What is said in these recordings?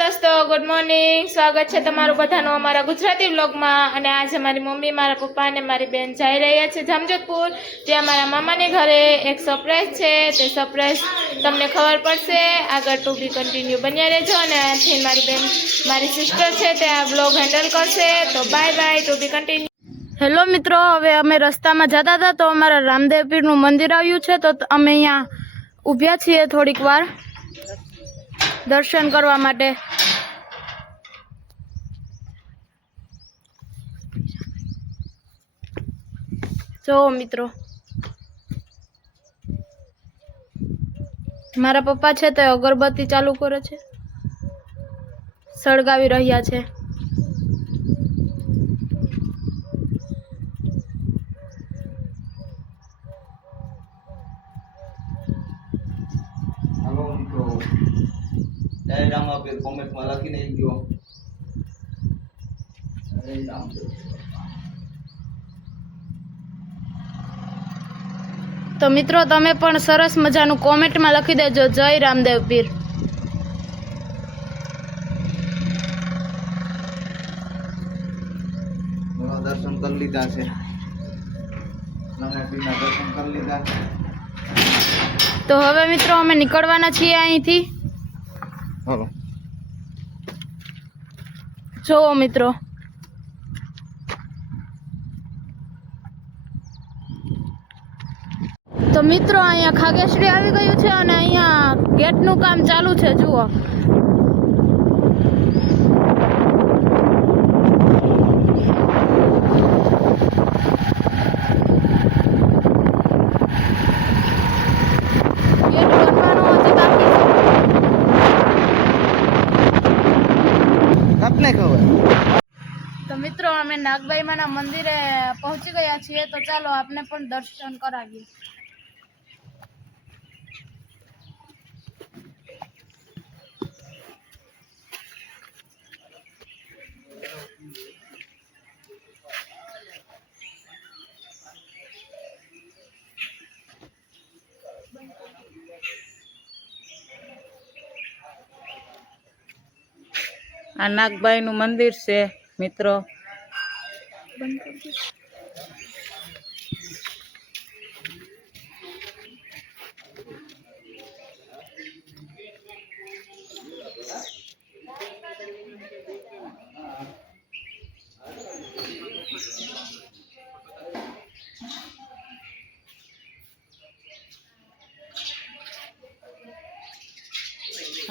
દોસ્તો, good morning. સ્વાગત છે તમારું બધાનું અમારા ગુજરાતી વ્લોગમાં. અને આજે મારી મમ્મી, મારા પપ્પા અને મારી બેન જઈ રહ્યા છે જામજોધપુર, ત્યાં મારા મામાની ઘરે એક સરપ્રાઈઝ છે. તે સરપ્રાઈઝ તમને ખબર પડશે આગળ. ટુ બી કન્ટિન્યુ બન્યા રહેજો. અને આથી મારી બેન, મારી સિસ્ટર છે, તે આ વ્લોગ હેન્ડલ કરશે. તો બાય બાય, ટુ બી કન્ટિન્યુ. હેલો મિત્રો, હવે અમે રસ્તામાં જતા હતા તો અમારા રામદેવ પીરનું મંદિર આવ્યું છે, તો અમે અહીંયા ઊભ્યા છીએ થોડીક વાર દર્શન કરવા માટે. જો મિત્રો, મારા પપ્પા છે તે અગરબત્તી ચાલુ કરે છે, સળગાવી રહ્યા છે. હાલો મિત્રો, જય રામાપીર કોમેન્ટમાં લખીને ગયો. જય રામદેવ. તો મિત્રો, તમે પણ સરસ મજાનું કોમેન્ટમાં લખી દેજો, જય રામદેવ પીર. દર્શન કરી લીધા છે, રામાપીરના દર્શન કરી લીધા. તો હવે મિત્રો અમે નીકળવાના છીએ અહીંથી. હાલો જોવો મિત્રો, તો મિત્રો અહીંયા ખાગેશ્રી આવી ગયું છે અને અહીંયા ગેટનું કામ ચાલુ છે. જુઓ, ગેટ બનવાનો હજી બાકી છે. આપને ખબર. તો મિત્રો, અમે નાગબાઈમાના મંદિરે પહોંચી ગયા છીએ. તો ચાલો આપને પણ દર્શન કરાવીએ. આ નાગબાઈનું મંદિર છે મિત્રો.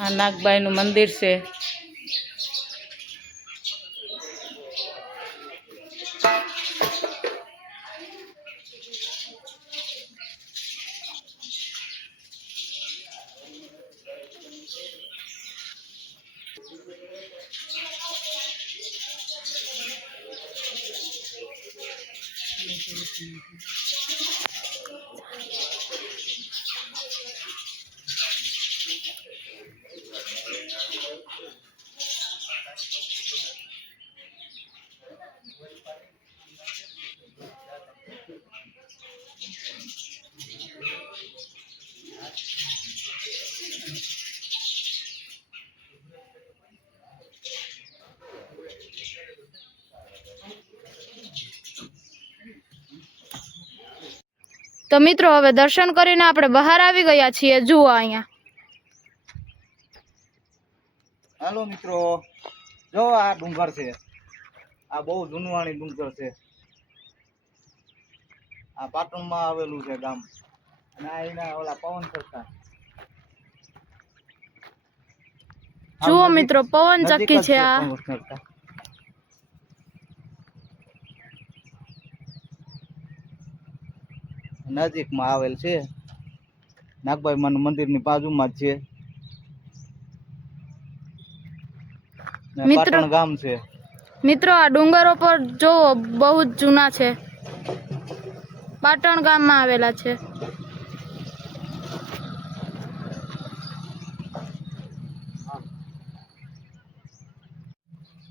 આ નાગબાઈનું મંદિર છે. તો મિત્રો, હવે દર્શન કરીને આપણે બહાર આવી ગયા છીએ. જુઓ અહીંયા. હાલો મિત્રો, જો આ ડુંગર છે, આ બહુ જૂનવાણી ડુંગર છે. આ પાટણમાં આવેલું છે ગામ. અને આ એના ઓલા પવન સરકાર. જુઓ મિત્રો, પવન ચક્કી છે આ. નજીકમાં આવેલ છે, નાગબાઈ માનું મંદિરની બાજુમાં જ છે. મિત્રો, પાટણ ગામ છે. મિત્રો, આ ડુંગરો પર જોવો, બહુ જ જૂના છે. પાટણ ગામમાં આવેલા છે.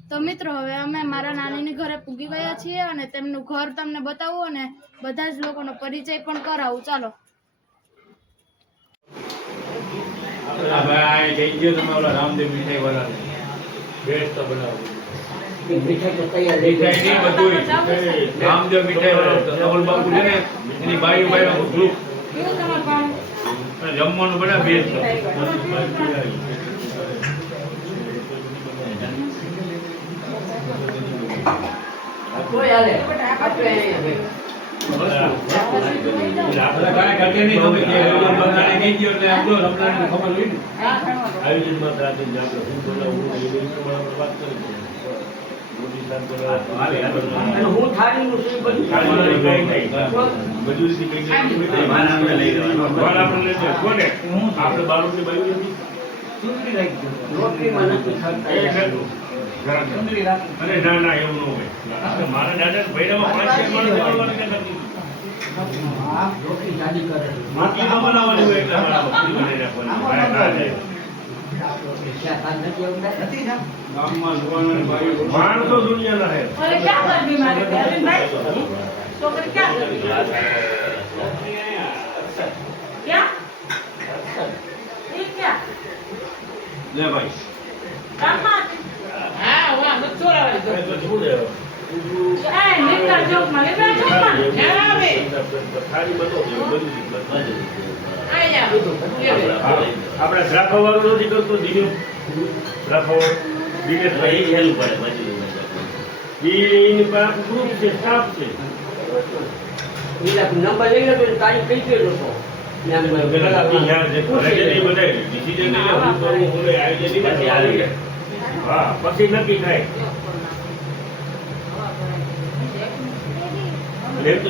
તો મિત્રો, હવે અમે મારા નાનીની ઘરે પૂગી ગયા છીએ અને તેમનું ઘર તમને બતાવું અને બધા જ લોકોનો પરિચય પણ કરાવું. ચાલો. ભાઈ જઈ ગયો તમે ઓલા રામદેવ મીઠાઈ વાળા બેસ્ટ તો બનાવો. મીઠાઈ નહીં બધુંય. રામદેવ મીઠાઈ વાળો તો નવલ બાપુ છે ને એની બાયું ગ્રુપ જમવાનું બનાવે બેસ્ટ. આપણે કાંઈ ઘટે નહીં તમે કે રમજાને કહી દો એટલે આપડો રમજાને ખબર હોય ને આયોજનમાં રાતે જ આપણે શું બોલાવું એ પ્રમાણે આપણે વાત કરી મોટી સાહેબ બોલાવો હું થાળીનું શું બધું થાળીનું કઈ નહીં બધું રીતે કઈ નહીં આપણે લઈ લેવાનું વાળ આપણે લઈ જઈએ કોને આપણે બાળકની બાયું નથી સુંદરી રાખજો રોટલીમાં નથી અરે ના ના એવું ન હોય મારા દાદા ભૈરામાં 5 માણસ બોલવાનું કે નથી માટલીમાં બનાવવાની હોય એટલે મારા બકરી બનાવી નાખવાની ગામમાં જોવાનું માણસો દુનિયાના હે લે ભાઈ આપણે રાખવાવાળું નથી કરતો ધીમે રાખવાવાળું દિનેશભાઈ હેલ્પ પડે એની પાસે ગ્રુપ છે સ્ટાફ છે નંબર લઈ લો તારીખ કઈ ગયો હતો પછી નક્કી થાય લેટ તો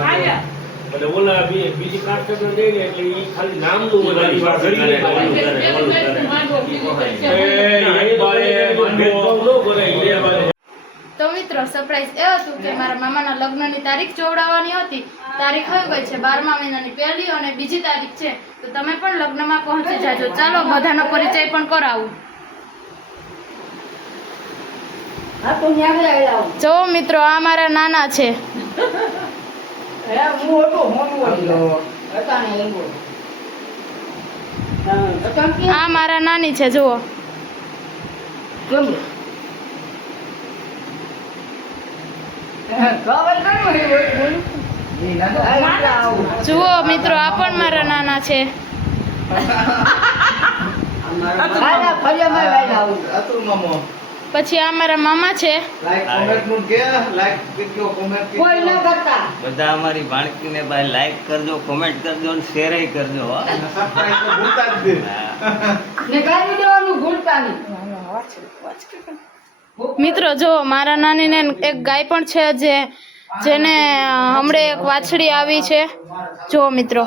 અહીંયા ઓલા બીજી કાસ્ટ દઈ ને એટલે એ ખાલી નામનું બધાની વાત કરી તો મિત્રો સરપ્રાઈઝ એ હતું કે મારા મામાના લગ્નની તારીખ જોવડાવવાની હતી. તારીખ આવી ગઈ છે 12મા મહિનાની 1લી અને બીજી તારીખ છે. તો તમે પણ લગ્નમાં પહોંચી જાજો. ચાલો બધાનો પરિચય પણ કરાવું. જો મિત્રો આ મારા નાના છે. આ મારા નાની છે. જુઓ જુઓ મિત્રો આ પણ મારા નાના છે. પછી આ મારા મામા છે. બધા અમારી ભાણકીને ભાઈ લાઈક કરજો, કોમેન્ટ કરજો અને શેર કરજો. મિત્રો જો મારા નાનીને એક ગાય પણ છે જેને હમણે એક વાછડી આવી છે. જો મિત્રો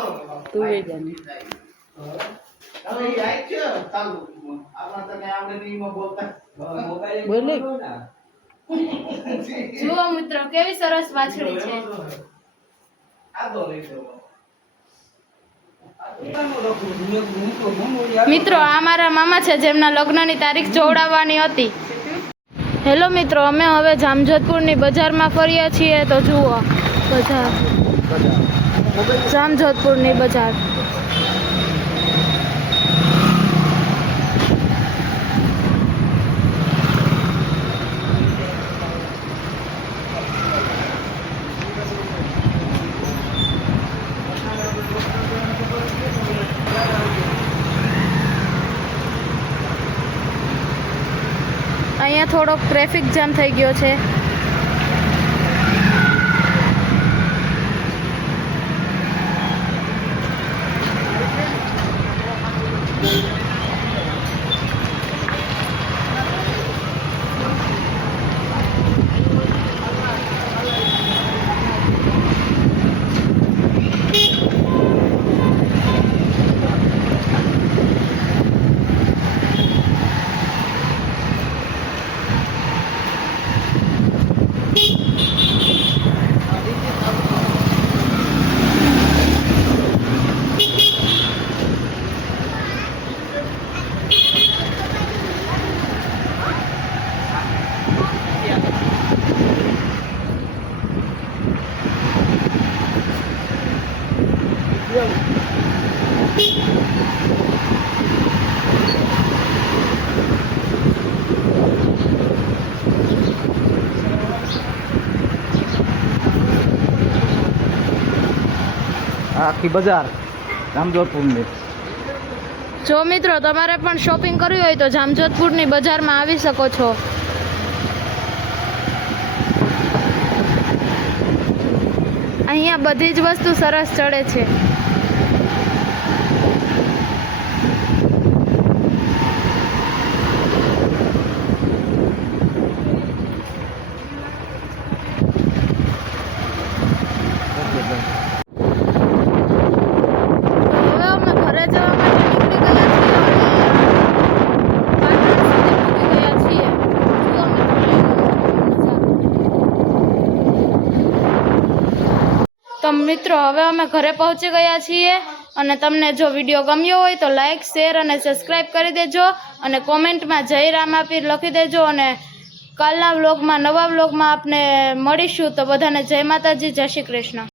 જુઓ મિત્રો કેવી સરસ વાછડી છે. મિત્રો આ મારા મામા છે જેમના લગ્નની તારીખ જોવડાવવાની હતી. હેલો મિત્રો, અમે હવે જામજોધપુરની બજારમાં ફર્યા છીએ. તો જુઓ બજાર, જામજોધપુરની બજાર. અહીંયા થોડોક ટ્રાફિક જામ થઈ ગયો છે. આખી બજાર જામજોધપુરની. જો મિત્રો તમારે પણ શોપિંગ કરવી હોય તો જામજોધપુરની બજારમાં આવી શકો છો. અહીંયા બધી જ વસ્તુ સરસ ચડે છે. હવે અમે ઘરે જવા માટે નીકળી ગયા છીએ અને પાટણ સુધી પહોંચી ગયા છીએ. તો મિત્રો હવે અમે ઘરે પહોંચી ગયા છીએ અને તમને જો વિડીયો ગમ્યો હોય તો લાઈક શેર અને સબસ્ક્રાઈબ કરી દેજો અને કોમેન્ટમાં જય રામાપીર લખી દેજો. અને કાલના વ્લોગમાં નવા વ્લોગમાં આપણે મળીશું. તો બધાને જય માતાજી, જય શ્રી કૃષ્ણ.